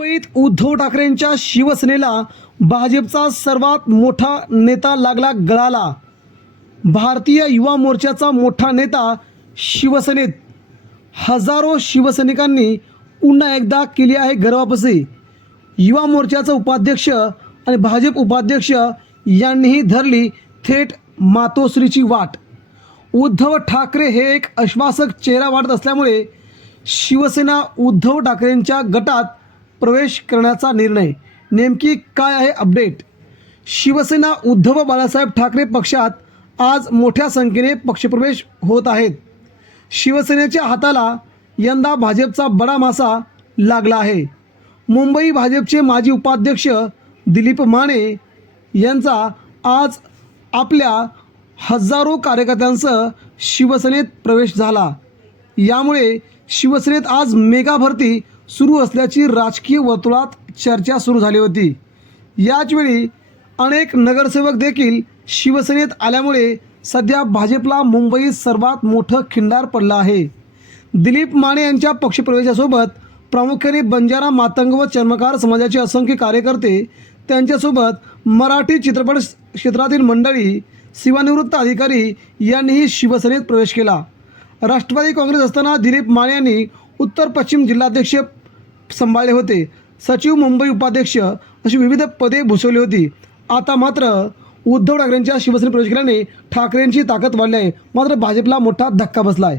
मुंबईत उद्धव ठाकरेंच्या शिवसेनेला भाजपचा सर्वात मोठा नेता लागला गळाला. भारतीय युवा मोर्चाचा मोठा नेता शिवसेनेत. हजारो शिवसैनिकांनी पुन्हा एकदा केली आहे गर्वापसी युवा मोर्चाचा उपाध्यक्ष आणि भाजप उपाध्यक्ष यांनीही धरली थेट मातोश्रीची वाट. उद्धव ठाकरे हे एक आश्वासक चेहरा वाटत असल्यामुळे शिवसेना उद्धव ठाकरेंच्या गटात प्रवेश करण्याचा निर्णय नेमकी काय आहे अपडेट? शिवसेना उद्धव बाळासाहेब ठाकरे पक्षात आज मोठ्या संख्येने पक्षप्रवेश होत आहेत. शिवसेनेच्या हाताला यंदा भाजपचा बडा मासा लागला आहे. मुंबई भाजपचे माजी उपाध्यक्ष दिलीप माने यांचा आज आपल्या हजारो कार्यकर्त्यांसह शिवसेनेत प्रवेश झाला. यामुळे शिवसेनेत आज मेगा भरती सुरू असल्याची राजकीय वर्तुळात चर्चा सुरू झाली होती. याचवेळी अनेक नगरसेवक देखील शिवसेनेत आल्यामुळे सध्या भाजपला मुंबईत सर्वात मोठं खिंडार पडलं आहे. दिलीप माने यांच्या पक्षप्रवेशासोबत प्रामुख्याने बंजारा मातंग व चर्मकार समाजाचे असंख्य कार्यकर्ते त्यांच्यासोबत मराठी चित्रपट क्षेत्रातील मंडळी सेवानिवृत्त अधिकारी यांनीही शिवसेनेत प्रवेश केला. राष्ट्रवादी काँग्रेस असताना दिलीप माने यांनी उत्तर पश्चिम जिल्हाध्यक्ष सांभाळले होते. सचिव मुंबई उपाध्यक्ष अशी विविध पदे भूषवली होती. आता मात्र उद्धव ठाकरेंच्या शिवसेना प्रवेश केल्याने ठाकरेंची ताकद वाढली आहे मात्र भाजपला मोठा धक्का बसला आहे